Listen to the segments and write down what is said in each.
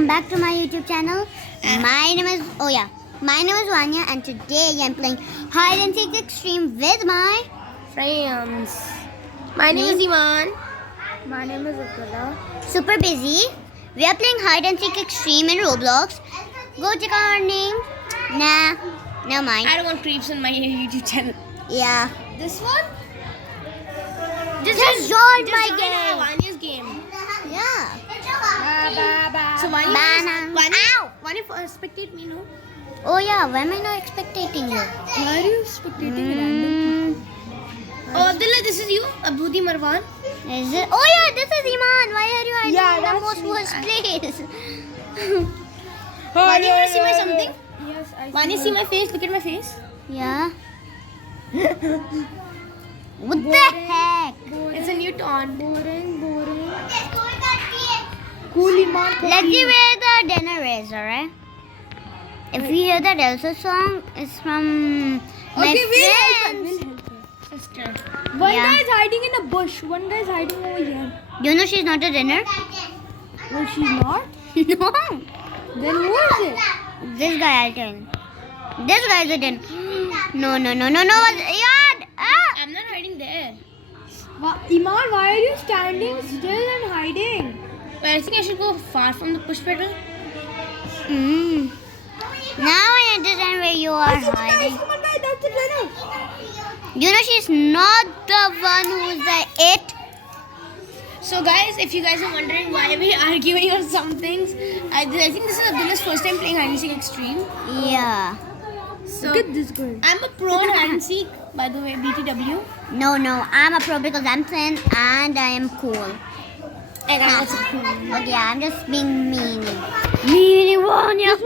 welcome back to my YouTube channel. My name is Vanya, and today I'm playing Hide and Seek Extreme with my friends. My name is Iman. My name is Akila. super busy. We are playing Hide and Seek Extreme in Roblox. Go check out our name. Nah, never mind. I don't want creeps on my YouTube channel. Yeah. This one? Just join my join game. Vanya's game. Yeah. So Vanya, Ow! Vanya spectate me, no? Oh yeah, why am I not expectating you? Why are you spectating random? Oh, Abdullah, this is you, Abudi Marwan. Is it? Oh yeah, this is Iman. Why are you hiding in the that's most me. worst place? Vanya, you want to see my something? Yes, I Vanya, see my face. Look at my face. Yeah. What the heck? It's a new taunt. Boring. Cool, Iman. Let's see where the dinner is, alright? If you hear that Elsa song, it's from my friends. Sister. One Yeah. guy is hiding in a bush. One guy is hiding over here. You know she's not a dinner? Oh, she's not? No. Then who is it? This guy, I'll tell you. This guy is a dinner. No. Yeah. Ah. I'm not hiding there. Iman, why are you standing still and hiding? But I think I should go far from the push pedal. Mm. Now I understand where you are hiding. Someone guy, that's the dinner. You know she's not the one who's the it. So guys, if you guys are wondering why we're arguing or some things, I think this is Abdullah's first time playing hide and seek extreme. Yeah. So Look at this girl. I'm a pro in hide and seek, by the way, BTW. No, I'm a pro because I'm thin and I am cool. And I'm also Okay, I'm just being mean. Mean Vanya.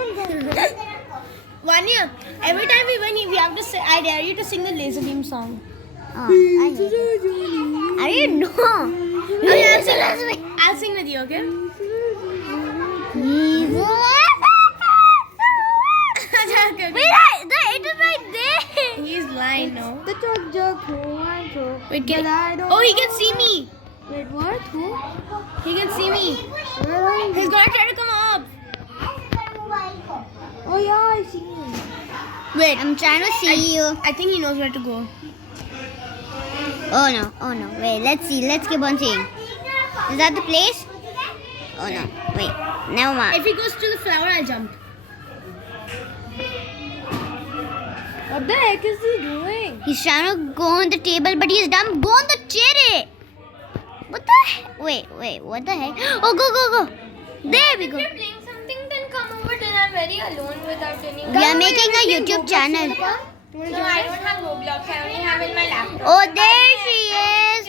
Vanya, every time we win, we have to say, I dare you to sing the laser beam song. Oh, I hate it. I didn't know. I'll sing with you, okay? Okay, okay. It is right there. He's lying, no? The jug, Wait, But I don't oh, he can see me. Wait, what? Who? He can see me. Where are you? He's gonna try to come up. Oh yeah, I see him. Wait, I'm trying to see you. I think he knows where to go. Oh no. Wait, let's see. Let's keep on seeing. Is that the place? Oh no. Wait. Never mind. If he goes to the flower, I'll jump. What the heck is he doing? He's trying to go on the table, but he's dumb. Go on the chair. What the heck? Wait. What the heck? Oh, go. There we go. If you're playing something, then come over. Then I'm very alone without anyone. We are making a YouTube channel. No, I don't have Roblox. I only have it in my laptop. Oh, there she is.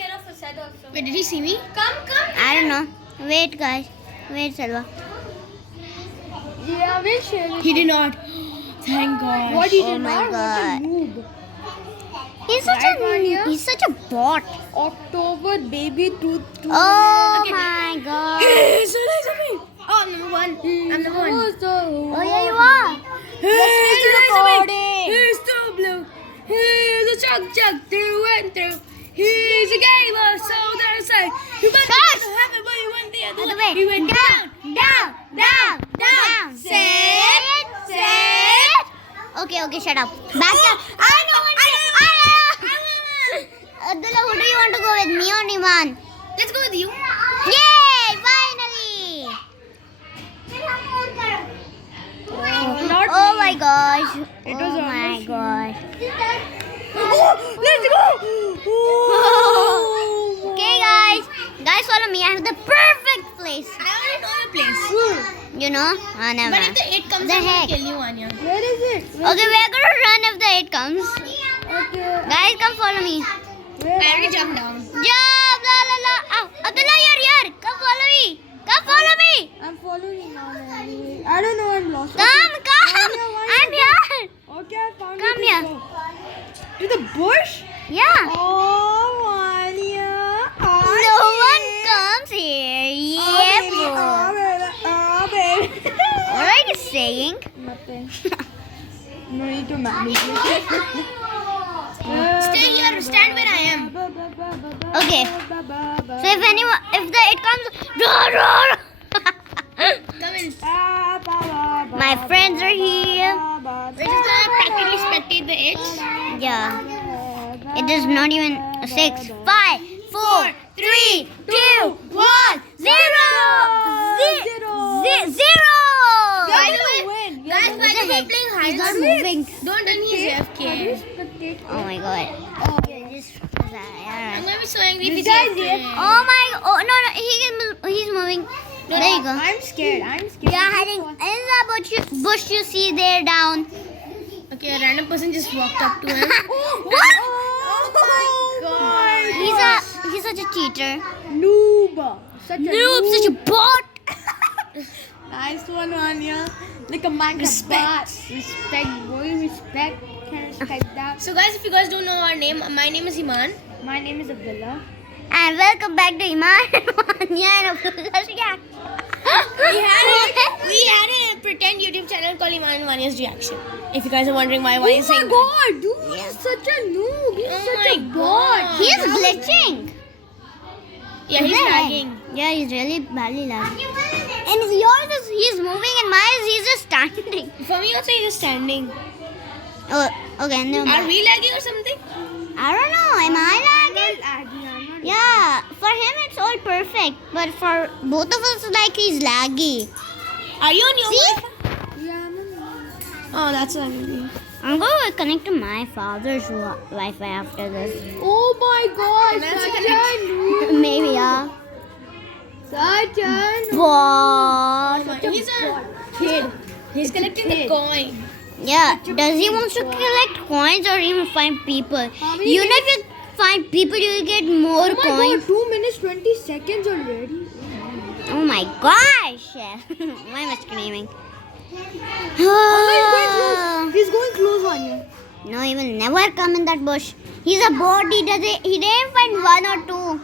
Wait, did he see me? Come. I don't know. Wait, guys. Wait, Salva. Yeah, we'll share it. He did not. Thank God. What he Oh did my not? God. What a noob. He's such a bot. October baby tooth. Oh Okay. my God. Hey, so nice of me. Oh, I'm number one. I'm number one. Oh yeah, you are. Hey, so nice of me. recording. He's too blue. He's a chuck through and through. He's a gamer, so there's a. He went Gosh. to heaven, but he went the Other other way. way. He went down. Sit. Okay, shut up. Back up. I know. Abdullah, who do you want to go with, me or Niman? Let's go with you. Yay! Finally! Not Oh me. my gosh. It was Oh my almost gosh. Let's go. Okay, guys, follow me. I have the perfect place. I already know the place. You know? Oh, never But if mind. the 8 comes, The I'm heck? gonna kill you, Anya. Where is it? Okay, we're gonna run if the 8 comes. Okay. Guys, come follow me. Where? I already jumped down. Jump, la. Ow, Abdullah, you're here. Come follow me. I'm following now, man. I don't know. I'm lost. Come. Vanya, I'm here. Okay, I found Come it. here. To the bush? Yeah. Oh, Vanya. No one comes here. Yeah, bro. baby. What are you saying? Nothing. No need to manage it. Stay here. Stand where I am. Okay. So if the it comes, roar. Come in. Ah, 6. Yeah. It is not even 6. 5, 4, 3, 2, 1, 0. Zero. By the way, win. guys, by the way, playing hide He's not and seek. moving. Don't tell me he's AFK. Oh my god. Oh, I'm gonna be so angry if This he's guy's AFK. Oh my. Oh no, no. He's moving. There you go. I'm scared. Yeah, hiding in the bush you see there down. Okay, a random person just walked up to him. What? Oh my god. He's such a cheater. Noob. Such a Noob, such a bot. Nice one, Anya. Like a Minecraft Respect. bot. Respect, boy. Respect. Can respect that. So guys, if you guys don't know our name, my name is Iman. My name is Abdullah. And welcome back to Iman. Yeah, no, We had a pretend YouTube channel called Iman and Vanya's Reaction. If you guys are wondering why Oh Vanya is my saying god, dude. He's such a noob. He's Oh such a my bot. God. He's glitching. yeah, he's Man. lagging. Yeah, he's really badly lagging. And yours is he's moving and mine is he's just standing. For me also, he's just standing. Oh, okay, no. Are we lagging or something? I don't know. Am I lagging? I'm not. Yeah, for him it's all perfect, but for both of us, like he's laggy. Are you on your See? Wi-Fi? Yeah, I'm Oh, that's what I mean. I'm going to connect to my father's Wi-Fi after this. Oh my god, That's such a a noob. Maybe, yeah. Such a noob. But He's a Kid. he's collecting the coin. yeah, does he want to collect coins or even find people? How many You know, if you find people, you will get more Oh my coins. god, 2 minutes 20 seconds already. Oh my gosh! Why am I screaming? Oh, he's going close on you. No, he will never come in that bush. He's a bot. He didn't find one or two.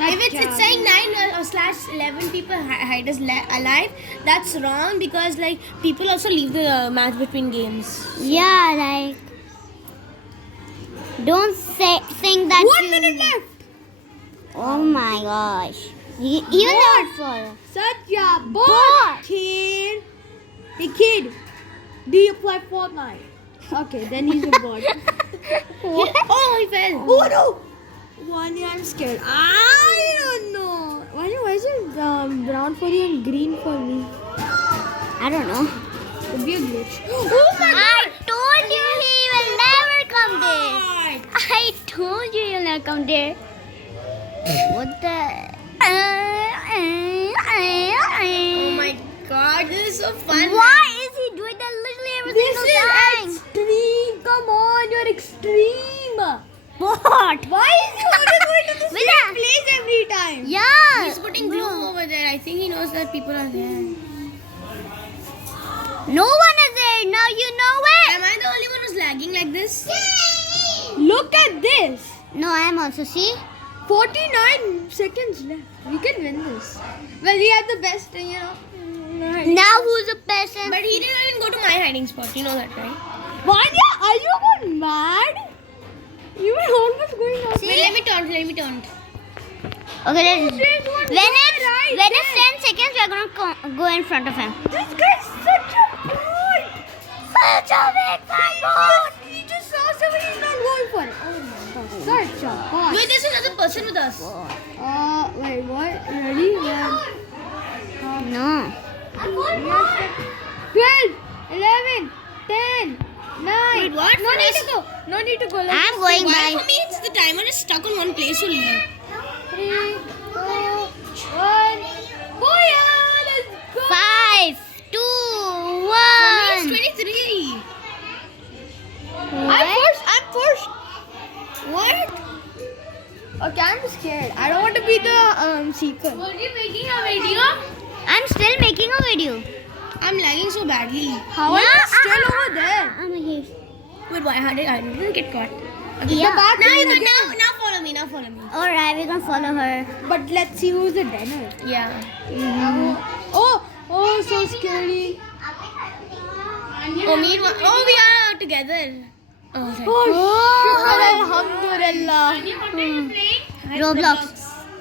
If it's saying 9 or /11 people hide us alive, that's wrong because like people also leave the match between games. Yeah, like don't think that. 1 minute left. Oh my gosh! Even that follow. Such a bot. Kid. Hey kid, do you play Fortnite? Okay, then he's a bot. What? Oh, he fell. Oh no! Wanya, I'm scared. I don't know. Why is it brown for you and green for me? I don't know. Could be a glitch. Oh my I told you he will never come there. I told you he'll never come there. What the? Oh my god, this is so fun. Why is he doing that literally every This single is time? extreme. Come on, you're extreme. What? Why is he always going to the Villa. same place every time? Yeah. He's putting glue over there. I think he knows that people are there. No one is there. Now you know it. Am I the only one who's lagging like this? Look at this. No, I am also. See? 49 seconds left. We can win this. Well, we have the best, Now who's the person? But he didn't even go to my hiding spot. You know that, right? Vanya, are you going mad? You were almost going out. Wait, let me taunt. Let me taunt. Okay, let's. When right it's 10 seconds, we are gonna go in front of him. This guy's such a bot. Such a big fat bot. He just saw somebody he's not going for it. Oh my god, such a bot. Wait, there's another person with us. Wait, what? Ready? Yeah. No. 12, 11, 10, 9. Wait, what? No need to go. No need to go. Let's I'm going Why by. for me it's the timer is stuck on one place only. 3, 2, 1. Booyah! Let's go. 5, 2, For me 1. it's 23. I'm first. What? Okay, I'm scared. I don't want to be the seeker. Were you making a video? I'm still making a video. I'm lagging so badly. How are you still over there? I'm here. Wait, why? How did I didn't get caught? Yeah. back Now you again. can now follow me. Now follow me. Alright, we're gonna follow her. But let's see who's the dinner. Yeah. Oh, so scary. Oh, we are together. Oh, sorry. Oh, alhamdulillah. Roblox.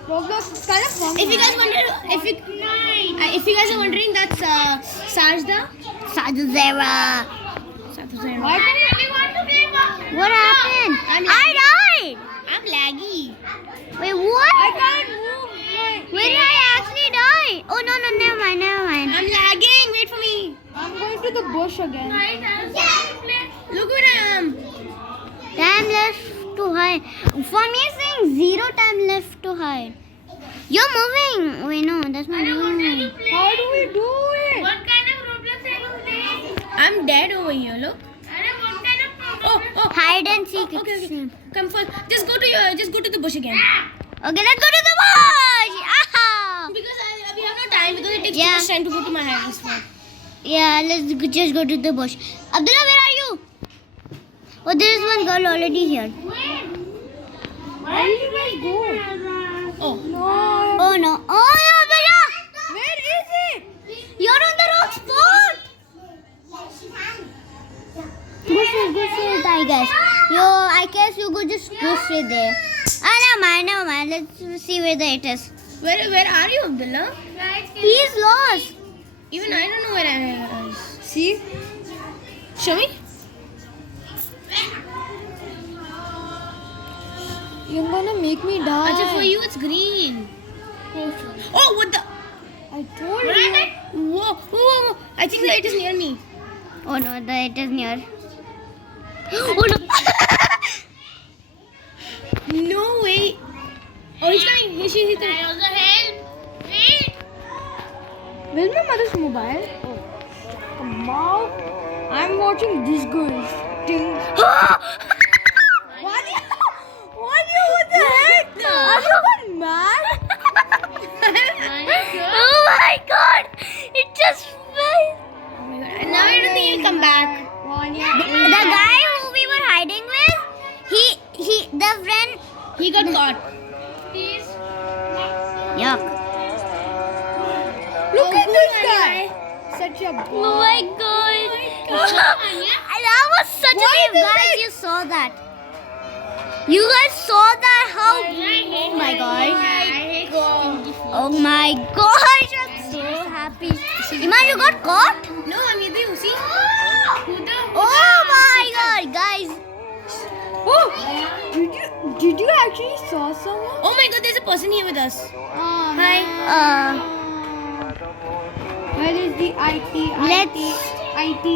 Roblox is kind of fun. If you guys wonder, if you guys are wondering, that's Sajda. Sajuzera. Sajda. Why What happened? I died. I'm laggy. Wait, what? I can't move. Where did I actually die? Oh no, never mind. I'm lagging. Wait for me. I'm going to the bush again. Look where I am. Time left to hide. For me, it's saying 0 time left to hide. You're moving. Wait, no, that's not moving. How do we do it? What kind of Roblox are you playing? I'm dead over here. Look. What kind of Roblox? Oh. Hide and seek. Okay. Come first. Just go to the bush again. Okay, let's go to the bush. Ow. Because we have no time because it takes Yeah. too much time to go to my hiding spot. Yeah, just go to the bush. Abdullah, where are you? Oh, there is one girl already here. Where do you guys go? Oh. No. Oh no, Abdullah! Where is it? You're on the wrong spot. Go straight, I guess. I guess you could just go straight there. Never mind. Let's see where it is. Where are you, Abdullah? He's lost. Even I don't know where I am. See? Show me. You're gonna make me die. Acha, for you it's green. Oh, what the? I told you. Whoa. I think that it is near me. Oh no, it is near. Oh no. No way. Oh, he's coming. He's coming. I also help. Wait. Where's my mother's mobile? Oh. Mom, I'm watching this girl. Sting. What the heck? Are you gone mad? Oh my god! It just fell. Now I don't think he'll come back. The guy who we were hiding with, the friend. He got caught. Please. Yuck. Look Oh, at this good, guy. Anya. Such a Oh boy. my god. That was such Why a is wave, guys. it- You saw that. You guys saw that? How? Oh my gosh. Oh my gosh. I'm so happy. Iman, you got caught? No, I'm with you. See? Oh my god, guys. Oh, did you actually saw someone? Oh my god, there's a person here with us. Hi. Where is the IT?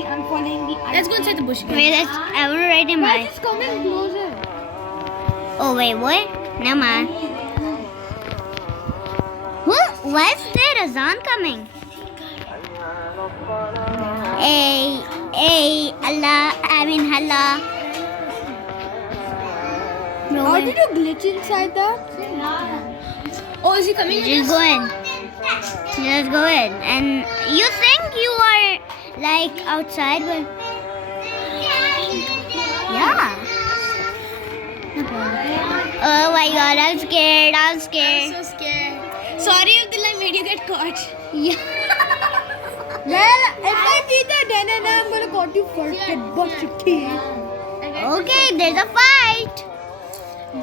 I'm following the IT. Let's go inside the bush again. Wait, I want to write in Why my. is coming closer? Oh wait, what? Never mind. Why is there Azan coming? Allah, Allah. How did you glitch inside that? Oh, is he coming? Just go in. Just go in. And you think you are like outside, but yeah. Oh my god, I'm scared. I'm so scared. Sorry if the line made you get caught. Yeah. Well, if I see the then I'm gonna cut you first. Get busted. Okay, there's a fight.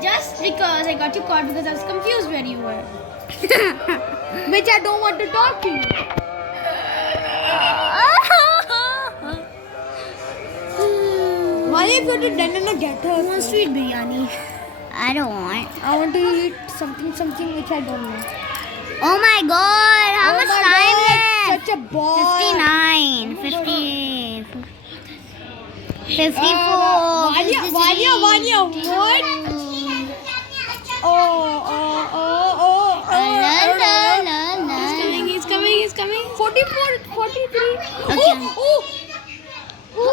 Just because I got you caught because I was confused where you were. Which I don't want to talk to you. Why if you to then get her? One sweet biryani. I don't want. I want to eat something which I don't know. Oh my god, how Oh much my time God, left? Such a boy. 59, 50, 54. Vanya, what? He's coming. 44, 43. Okay. Oh,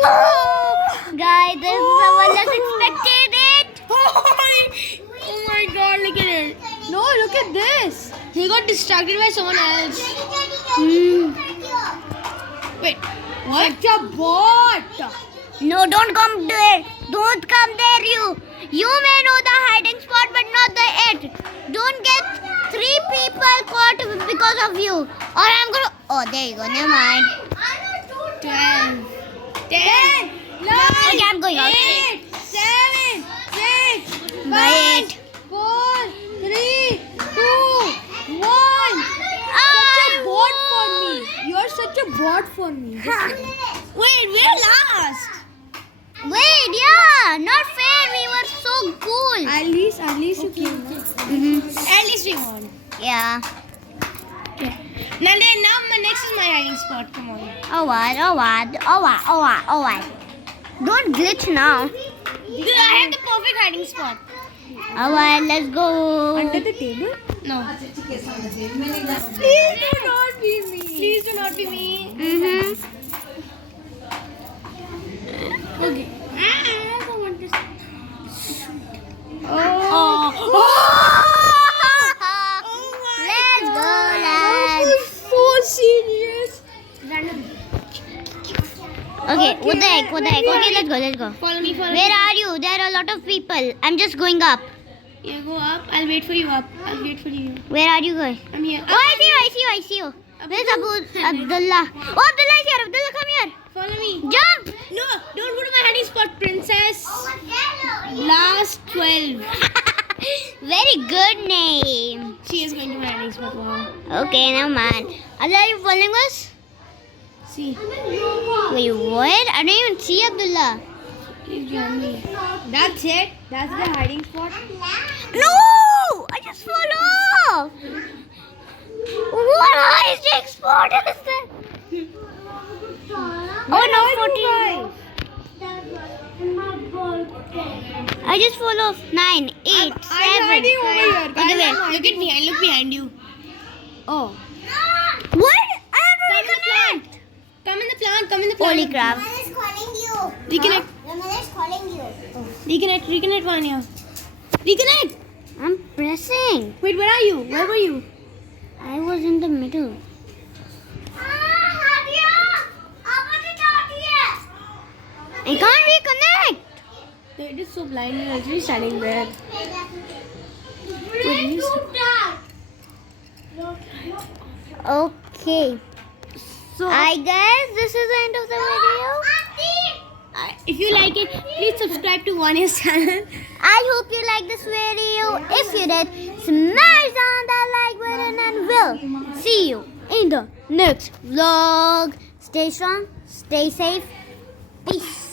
guys, this someone just expected it. Oh my god, look at it. No, look at this. He got distracted by someone else. Wait, what? Such a bot. No, don't come there. Don't come there, you. You may know the hiding spot, but not the it. Don't get 3 people caught because of you. Or I'm gonna. Oh, there you go. Never mind. 10. 9, Okay, I'm going out. 8, 7, 6, Wait. 4, 3, 2, 1. Such a bot for me. You're such a bot for me. Wait, we're last. Wait, yeah, not fair. We were so cool. At least you came. At least we won. Yeah. Now my next is my hiding spot. Come on. Oh what? Don't glitch now. Dude, I have the perfect hiding spot. Oh what? Let's go. Under the table? No. Please do not be me. Please do not be me. Okay. I don't want this. Oh. Let's go, lads. So serious. Okay, what the heck? Okay, let's go. Follow me. Where are you? There are a lot of people. I'm just going up. You go up. I'll wait for you up. I'll wait for you. Where are you going? I'm here. Oh, I see you. Where's Abdullah? Oh, Abdullah is here. Abdullah, come here. Follow me. Jump! No, don't go to my hiding spot, princess. Last 12. Very good name. She is going to my hiding spot. Wow. Okay, now man. Abdullah, are you following us? See. Wait, what? I don't even see Abdullah. Please join me. That's it. That's the hiding spot. No! I just fell off. What hiding spot is that? Oh no, 14. I just fall off. 9, 8, 7. I'm hiding over here. Okay, wait. Look at me. Look behind you. Oh. What? I have to reconnect. Come in the plant. Holy crap. is calling you. Reconnect. Your mother is calling you. Reconnect, Vanya. Reconnect. I'm pressing. Wait, where are you? Where were you? I was in the middle. I can't reconnect. It is so blind. You're actually standing there. Okay. So, I guess this is the end of the video. if you like it, please subscribe to Vanya's channel. I hope you like this video. If you did, smash on that like button and we'll see you in the next vlog. Stay strong, stay safe. Peace.